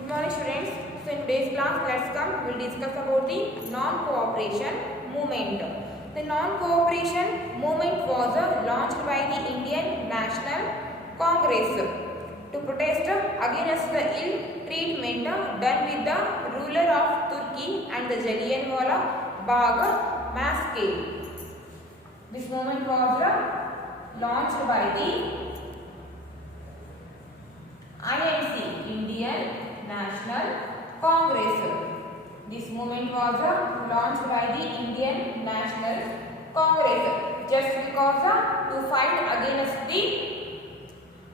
Good morning students. So in today's class, we'll discuss about the non-cooperation movement. The non-cooperation movement was launched by the Indian National Congress to protest against the ill treatment done with the ruler of Turkey and the Jallianwala Bagh massacre. This movement was launched by the INC, Indian National Congress. This movement was launched by the Indian National Congress just because to fight against the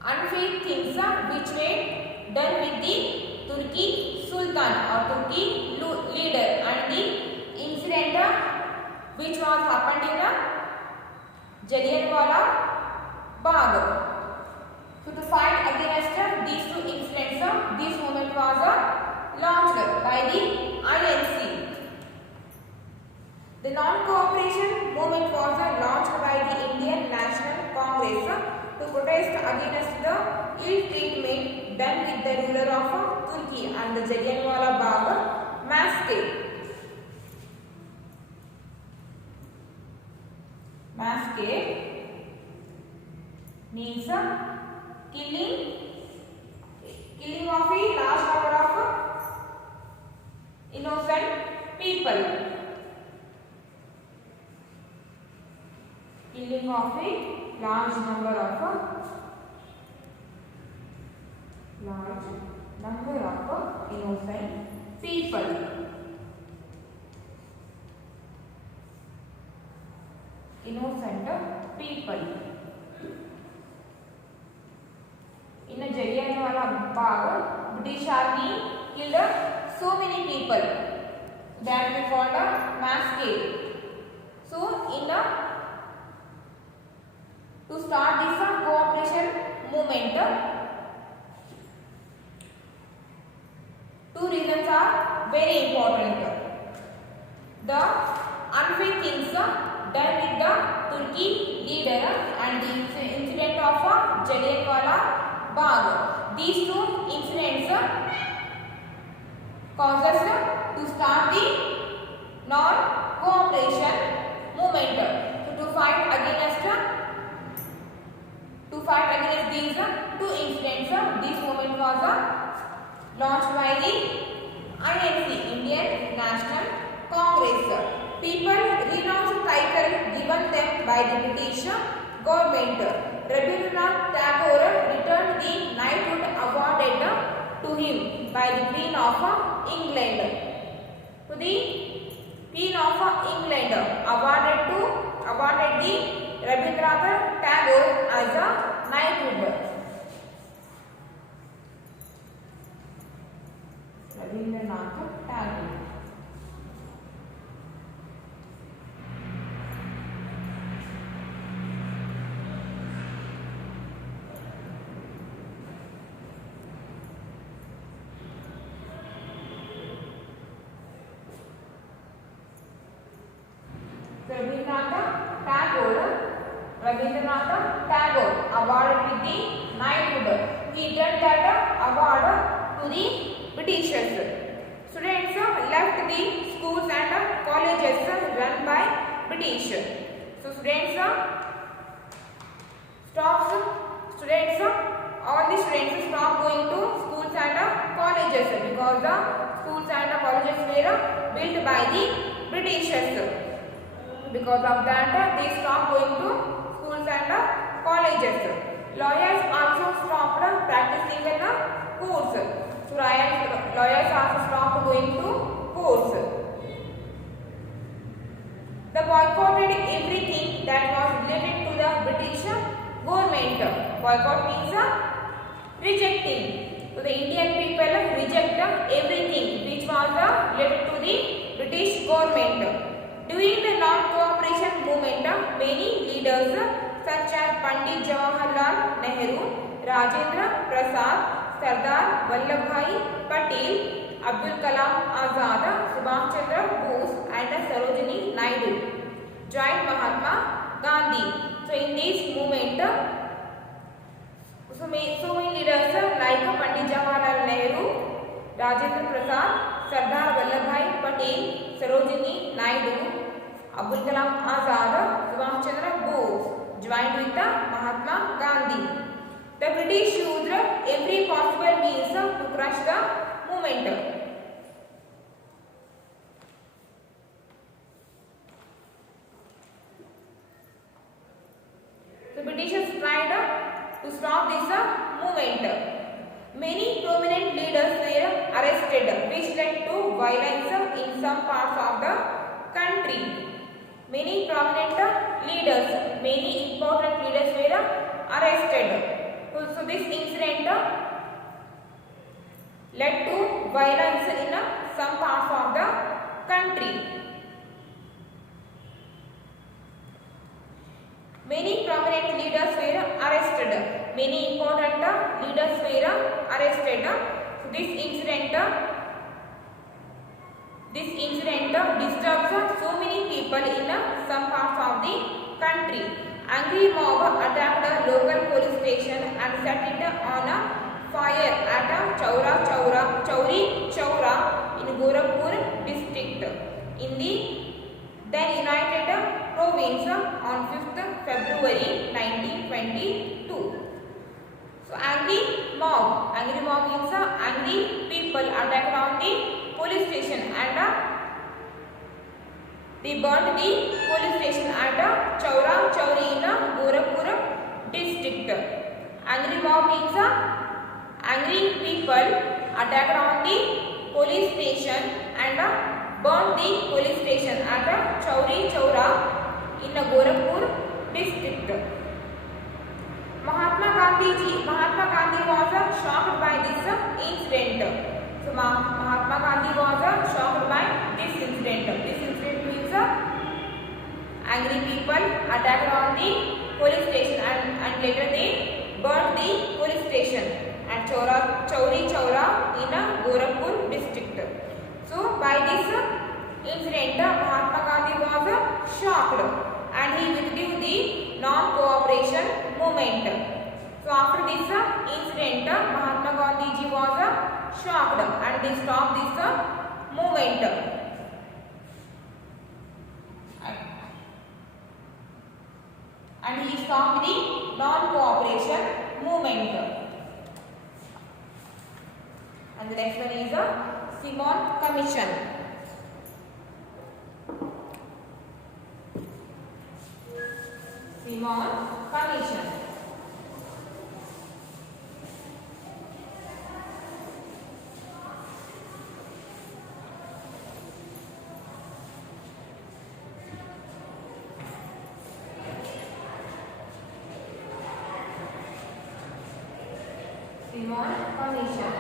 unfair things which were done with the Turkey Sultan or Turkey leader and the incident which was happened in Jallianwala Bagh. So to fight against these two incidents, this movement was launched by the INC. The non-cooperation movement was launched by the Indian National Congress to protest against the ill treatment done with the ruler of Turkey and the Jallianwala Bagh massacre. Massacre means killing of a large number of innocent people. Killing of a large number of innocent people. Innocent people. In a Jallianwala Bagh, British army killed so many people that we called a massacre. So, to start this cooperation movement, two reasons are very important. The unfair things done with the Turkey leader and the incident of Jallianwala Bagh. These two incidents cause us to start the non-cooperation movement. So to fight against these two incidents, this movement was launched by the INC, Indian National Congress. People renounced title given them by the British government. Rabindranath Tagore returned the knighthood awarded to him by the Queen of England. So the Queen of England awarded the Rabindranath Tagore as a knighthood. Rabindranath Tagore. Rabindranath Tagore awarded with the knighthood. He returned that award to the Britishers. Students left the schools and colleges run by British. So all the students stopped going to schools and colleges because the schools and colleges were built by the Britishers. Because of that, they stopped going to schools and colleges. Lawyers also stopped practicing in courts. So lawyers also stopped going to courts. They boycotted everything that was related to the British government. Boycott means rejecting. So the Indian people reject everything which was related to the British government. During the non-cooperation movement, many leaders such as Pandit Jawaharlal Nehru, Rajendra Prasad, Sardar Vallabhbhai Patel, Abdul Kalam Azad, Subhash Chandra Bose and Sarojini Naidu joined Mahatma Gandhi. So in this movement, so many leaders like Pandit Jawaharlal Nehru, Rajendra Prasad, Sardar Vallabhbhai Patel, Sarojini Naidu, Abdul Kalam Azad, Subhash Chandra Bose joined with the Mahatma Gandhi. The British used every possible means to crush the movement. The Britishers tried to stop this movement. Many prominent leaders were arrested, which led to violence in some parts of the country. Many prominent leaders, many important leaders were arrested. So this incident led to violence in some parts of the country. Many prominent leaders were arrested. Many important leaders were arrested. So this incident disturbs so many people in some parts of the country. Angry mob attacked a local police station and set it on fire at Chauri Chaura in Gorakhpur district in the then United Province on 5th February 1922. So angry mob means angry people attacked on the police station and they burned the police station at Chauri in Gorakhpur district. Angry mob means angry people attacked on the police station and burned the police station at Chauri Chaura in Gorakhpur district. Mahatma Gandhi was shocked by this incident. So Mahatma Gandhi was shocked by this incident. This incident means angry people attacked on the police station and later they burned the police station at Chauri Chaura in Gorakhpur district. So by this incident Mahatma Gandhi was shocked and he withdrew the non-cooperation movement. So after this incident Mahatma Gandhi ji was shocked and they stopped this movement. And he stopped the non-cooperation movement. And the next one is the Simon Commission. Simon Commission. Simon Commission.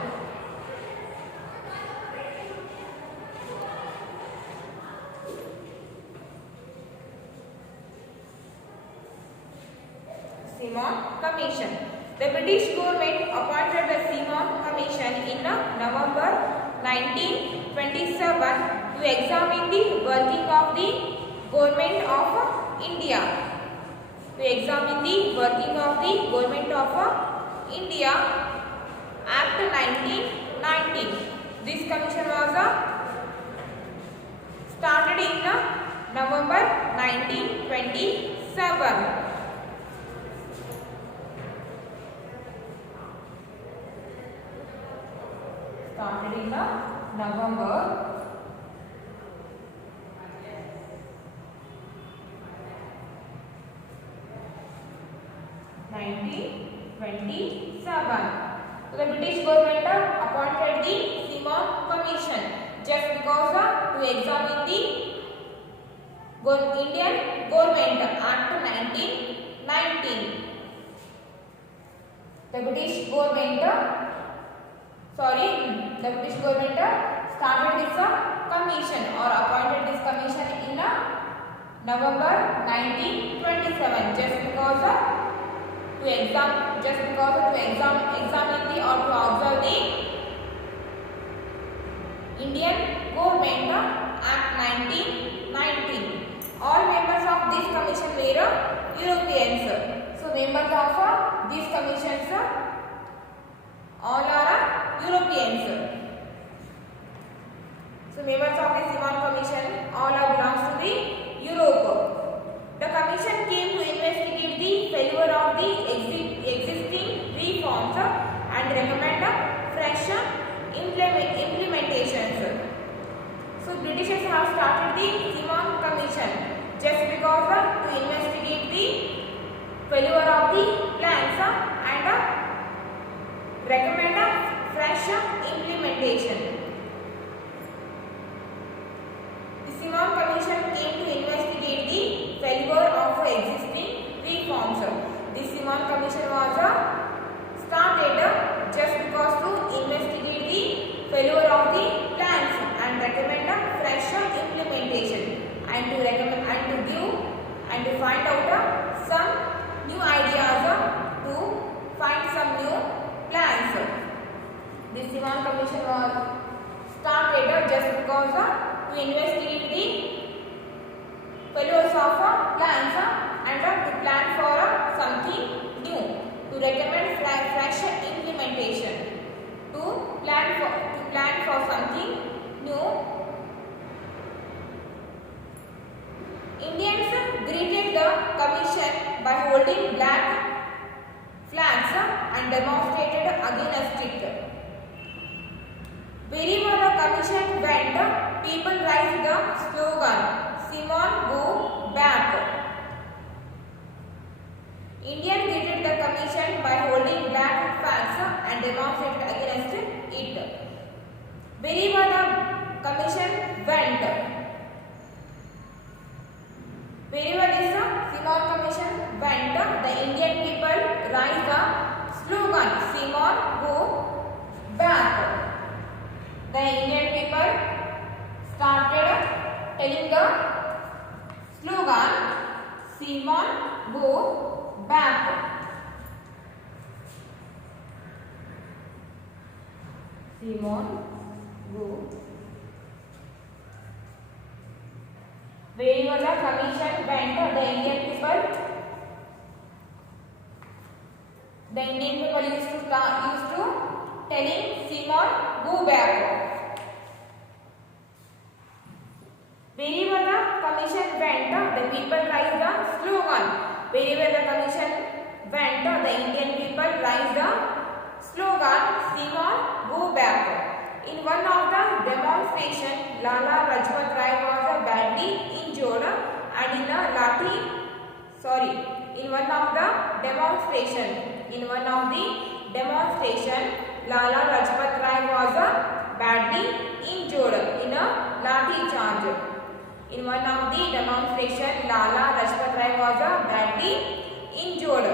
Simon Commission. The British government appointed the Simon Commission in November 1927 to examine the working of the Government of India. To examine the working of the Government of India Act 1919. This commission was started in November 1927. Started in November 1927. So the British government appointed the Simon Commission just because to examine the Indian Government Act 1919. The British government started this commission or appointed this commission in November 1927 just because to examine the or to observe the Indian Government Act 1919. All members of this commission were Europeans. So members of these commissions all are Europeans. members of the Simon Commission all are belongs to the Europe. The Commission came to investigate the failure of the existing reforms and recommend fresh implementations. So Britishers have started the Simon Commission just because to investigate the failure of the plans and recommend fresh implementation. The Simon Commission came to investigate the failure of existing reforms. The Simon Commission was started just because to investigate the failure of the plans and recommend fresh implementation and to recommend and to give and to find out some new ideas to find some new plans. The Simon Commission was started just because to investigate the failures of plans and to plan for something new, to recommend fresh implementation, to plan for something new. Indians greeted the Commission by holding black flags and demonstrated against it. Wherever the Commission went, people raised the slogan, "Simon, go back." Indians greeted the Commission by holding black flags and demonstrated against it. Wherever the Commission went, wherever this Simon Commission went, the Indian people raised the slogan, "Simon, go back." The Indian people started telling the slogan, "Simon, go back." Simon, go. Wherever the Commission went, the Indian people used to telling Simon, go back. Wherever the Commission went, the people raised the slogan. Wherever the Commission went, the Indian people raised the slogan, Simon, go back. In one of the demonstrations, Lala Lajpat Rai was badly injured and in one of the demonstration, Lala Lajpat Rai was badly injured in a lathi charge. In one of the demonstration, Lala Lajpat Rai was badly injured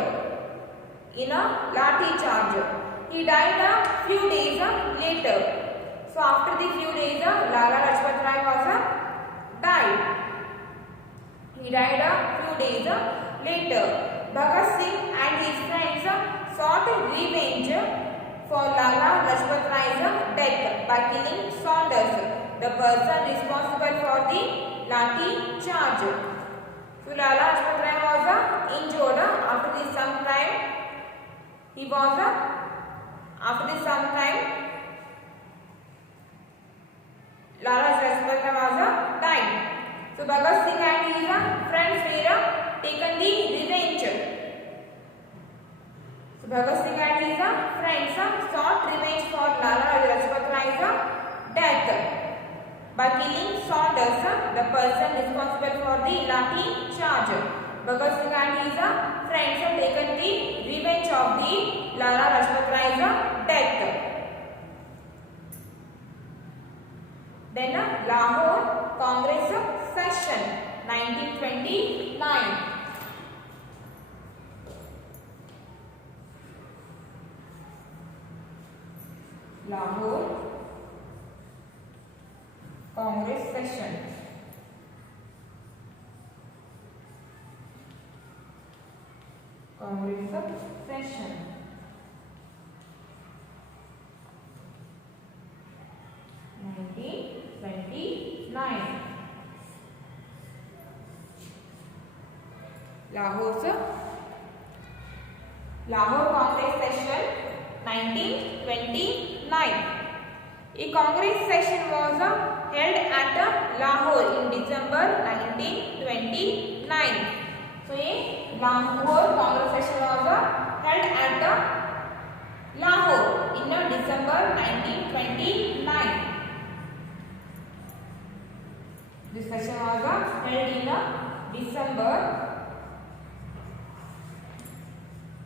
in a lathi charge. He died a few days later. So after the few days, Lala Lajpat Rai was died. He died a few days later. Bhagat Singh and his friends sought revenge for Lala Lajpat Rai's death by killing Saunders, the person responsible for the lathi charge. So Lala Lajpat Rai was injured. After this some time, Lala Lajpat Rai was died. So Bhagat Singh and his friends were taken the revenge. So Bhagat Singh and his friends sought revenge for Lala Lajpat Rai's death by killing Saunders, the person responsible for the lathi charge. Bhagat Singh and his friends have taken the revenge of the Lala Lajpat Rai's death. Then Lahore Congress session 1929. Lahore Congress session. Congress session. Lahore Congress session 1929. A Congress session was held at Lahore in December 1929. So, a Lahore Congress session was held at Lahore in December 1929. This session was held in December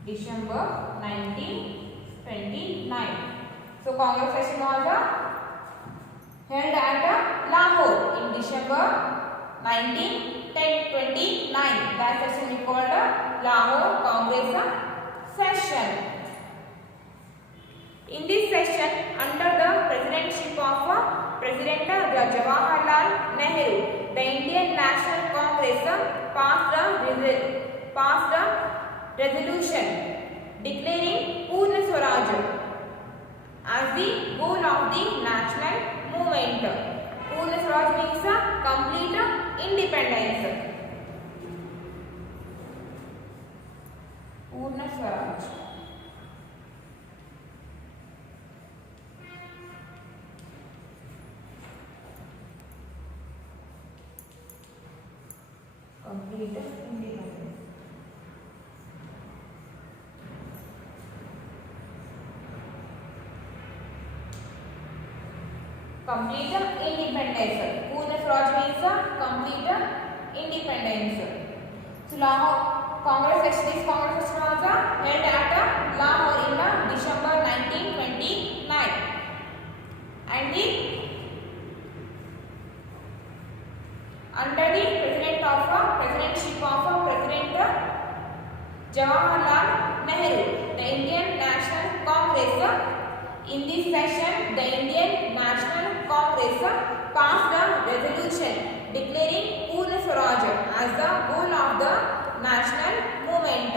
1929. So, Congress session was held at Lahore in December 1929. That session we called Lahore Congress session. In this session, under the presidency of President Jawaharlal Nehru, the Indian National Congress passed a resolution declaring Purna Swaraj as the goal of the national movement. Purna Swaraj means complete independence. Purna Swaraj. Complete independence. Complete independence. Purna Swaraj means complete independence. So, Lahore Congress session was held at Lahore in December 1929, and under the presidency of President Jawaharlal Nehru, the Indian National Congress. In this session, the Indian National Congress passed a resolution declaring Purna Swaraj as the goal of the national movement.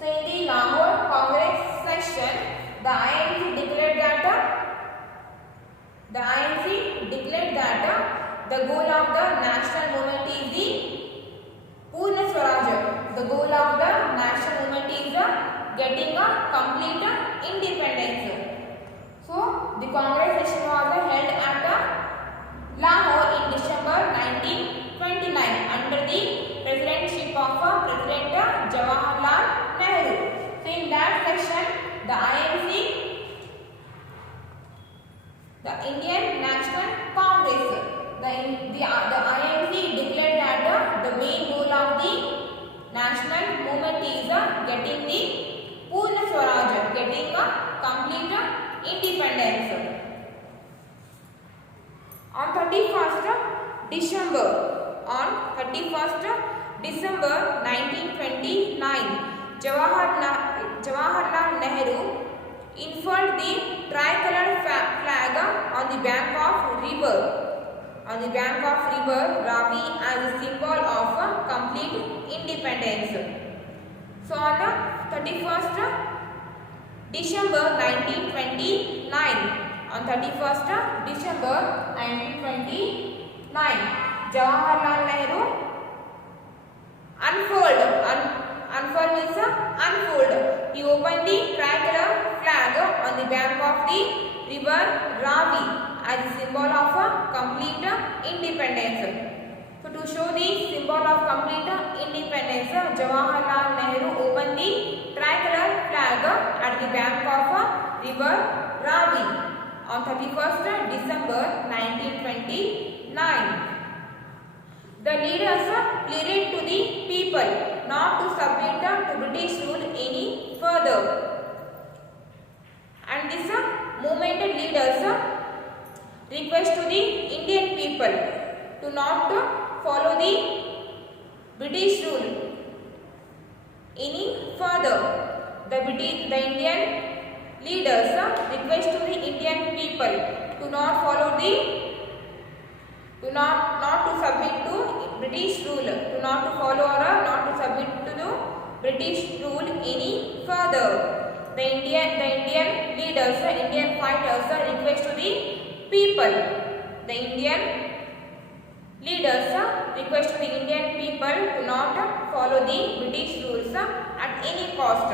So, in the Lahore Congress session, the INC declared that the goal of the national movement is the Purna Swaraj. The goal of the national movement is getting a complete independence. So, the Congress session was held at Lahore in December 1929 under the presidency of President Jawaharlal Nehru. So, in that session, the INC, the Indian National Congress, the INC declared that the main goal of the national movement is getting the Purna Swaraj, getting a complete independence. On 31st December 1929, Jawaharlal Nehru unfurled the tricolor flag on the bank of river Ravi as a symbol of complete independence. So, on 31st December 1929, on 31st December 1929, Jawaharlal Nehru unfold means unfold. He opened the tricolor flag on the bank of the river Ravi as a symbol of complete independence. So, to show the symbol of complete independence, Jawaharlal Nehru opened the tricolor flag at the bank of river Ravi on 31st December 1929. The leaders pleaded to the people not to submit to British rule any further, and this movement leaders request to the Indian people to not follow the British rule any further. The Indian leaders request to the Indian people to not follow the not to submit to British rule, to not to follow or not to submit to the British rule any further. The Indian leaders, Indian fighters request to the people. The Indian leaders request to the Indian people to not follow the British rules at any cost.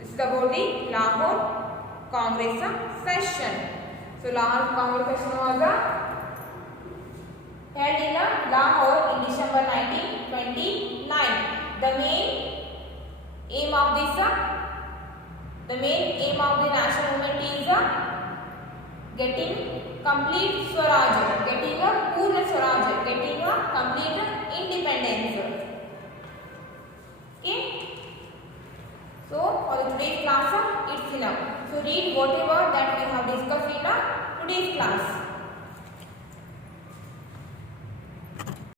This is about the Lahore Congress session. So last Congress session was held in Lahore in December 1929. The main aim of the national movement is getting complete Swaraj, getting a Purna Swaraj, getting a complete independence. Okay. So for today's class, it's enough. So read whatever that we have discussed in today's class.